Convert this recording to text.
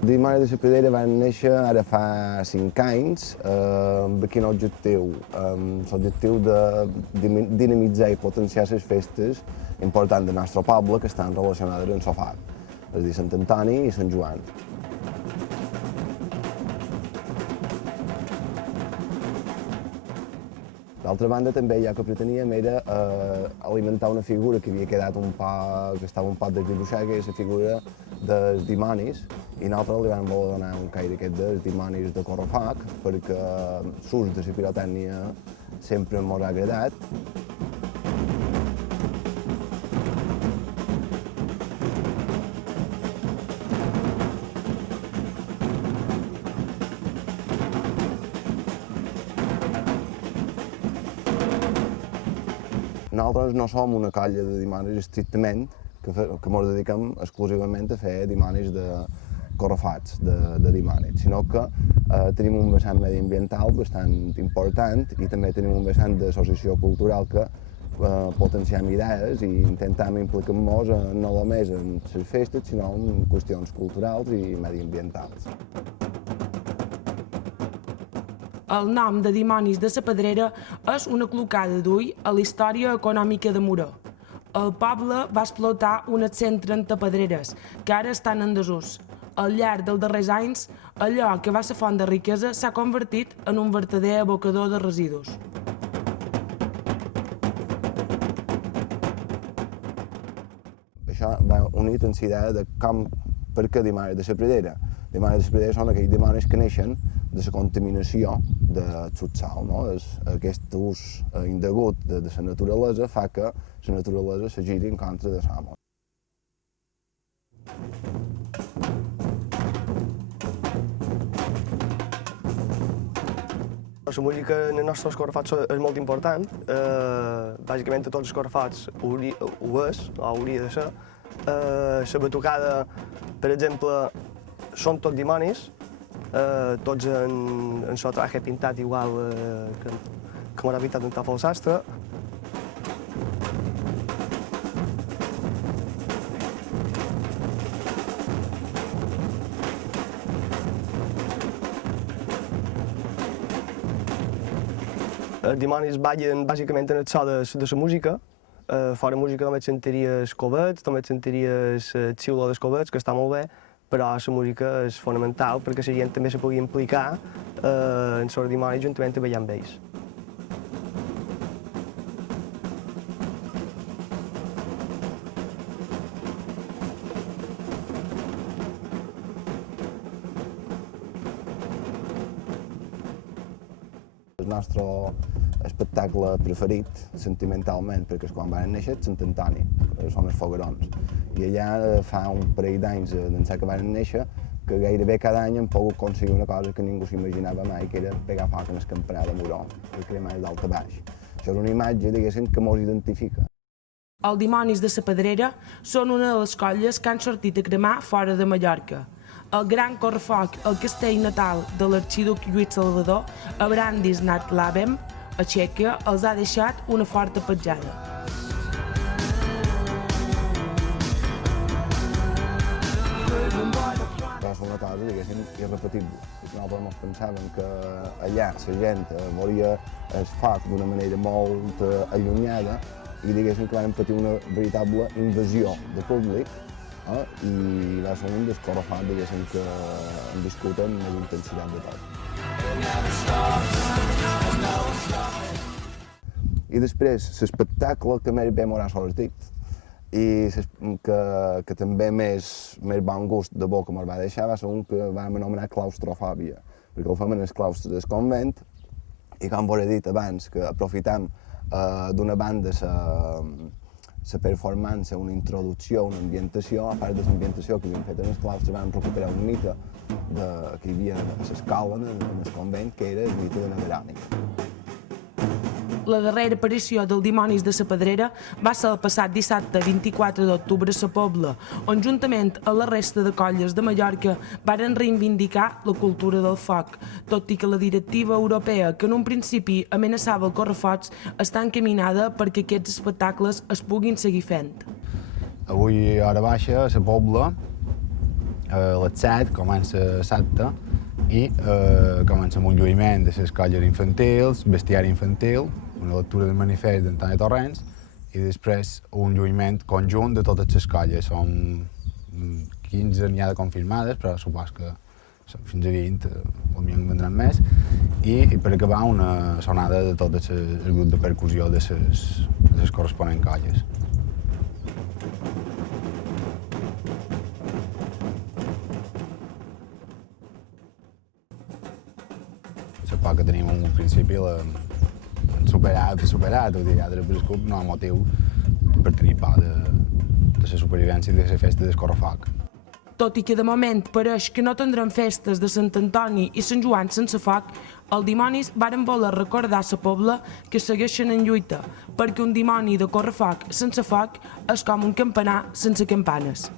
Dimonis de la Pedrera van néixer ara fa 5 anys amb quin objectiu? L'objectiu de dinamitzar i potenciar les festes importants del nostre poble que estan relacionades amb el foc, és a dir, Sant Antoni i Sant Joan. D'altra banda, també ja que preteníem era alimentar una figura que havia quedat que estava un poc desdibuixada, que és la figura dels dimonis, i nosaltres li vam voler donar un caire aquest dels dimonis de correfoc, perquè l'ús de la pirotècnia sempre ens ha agradat. Nosaltres no som una colla de dimonis estrictament, que ens dediquem exclusivament a fer dimonis de correfocs, de dimonis, sinó que tenim un vessant mediambiental bastant important i també tenim un vessant d'associació cultural que potenciem idees i intentem implicar-nos no només en les festes, sinó en qüestions culturals i mediambientals. El nom de Dimonis de la Pedrera és una clocada d'ull a la història econòmica de Moró. El poble va explotar unes 130 pedreres, que ara estan en desús. Al llarg dels darrers anys, allò que va ser font de riquesa s'ha convertit en un vertader abocador de residus. Això va unit en la idea de per què dimonis de la Pedrera. Dimonis de la Pedrera són aquells dimonis que neixen de la contaminació del subsòl, no? Aquest ús indegut de la naturalesa fa que la naturalesa se giri en contra de l'home. La música en els nostres correfocs és molt important. Bàsicament a tots els correfocs ho és, o hauria de ser. La batucada, per exemple, són tots dimonis, tots en el traje pintat igual que m'ha pintat en Tafel Sastre. Els dimonis ballen bàsicament en el so de la música. Fora música només sentiries covets, només sentiries el xiulo dels covets, que està molt bé, però la música és fonamental perquè la gent també se pugui implicar en els dimonis juntament a ballar amb ells. El nostre espectacle preferit, sentimentalment, perquè és quan van néixer, Sant Antoni, són els foguerons. I allà fa un parell d'anys d'ençà que van néixer, que gairebé cada any hem pogut aconseguir una cosa que ningú s'imaginava mai, que era pegar foc en el campanar de Moró, i cremar d'alt a baix. Això és una imatge, diguéssim, que mos identifica. Els Dimonis de la Pedrera són una de les colles que han sortit a cremar fora de Mallorca. El gran correfoc, el castell natal de l'arxiduc Lluís Salvador, a Brandis Nat Labem, a Txèquia, els ha deixat una forta petjada. Va ser una cosa, diguéssim, irrepetible. Nosaltres ens pensàvem que allà la gent volia el foc d'una manera molt allunyada i diguéssim que vam patir una veritable invasió de públic i va ser un dels correfocs, diguéssim, que hem viscut amb més intensitat de tot. I després, l'espectacle que més bé m'haurà sortit i que també més bon gust de boca me'l va deixar va ser un que vam anomenar claustrofòbia, perquè el fem en el claustre del convent i, com vos he dit abans, que aprofitam d'una banda la performance, una introducció, una ambientació, a part de l'ambientació que havíem fet en el claustre vam recuperar un mite que hi havia a l'escola, en el convent, que era el mite de la Verònica. La darrera aparició dels Dimonis de la Pedrera va ser el passat dissabte 24 d'octubre a la Pobla, on juntament a la resta de colles de Mallorca varen reivindicar la cultura del foc, tot i que la directiva europea, que en un principi amenaçava el correfocs, està encaminada perquè aquests espectacles es puguin seguir fent. Avui, a hora baixa, a la Pobla, A les 7 comença l'acte i comença amb un lluïment de les colles infantils, bestiari infantil, una lectura del manifest d'Antoni Torrents i després un lluïment conjunt de totes les colles. Són 15 n'hi ha de confirmades, però supos que fins a 20 potser en vendran més, i per acabar una sonada de tot el grup de percussió de les corresponents colles. La por que tenim en un principi l'hem superat, vull dir, ara per el club no hi ha motiu per tenir por de la supervivència i de la festa del correfoc. Tot i que de moment pareix que no tindrem festes de Sant Antoni i Sant Joan sense foc, els dimonis varen voler recordar a la pobla que segueixen en lluita, perquè un dimoni de correfoc sense foc és com un campanar sense campanes.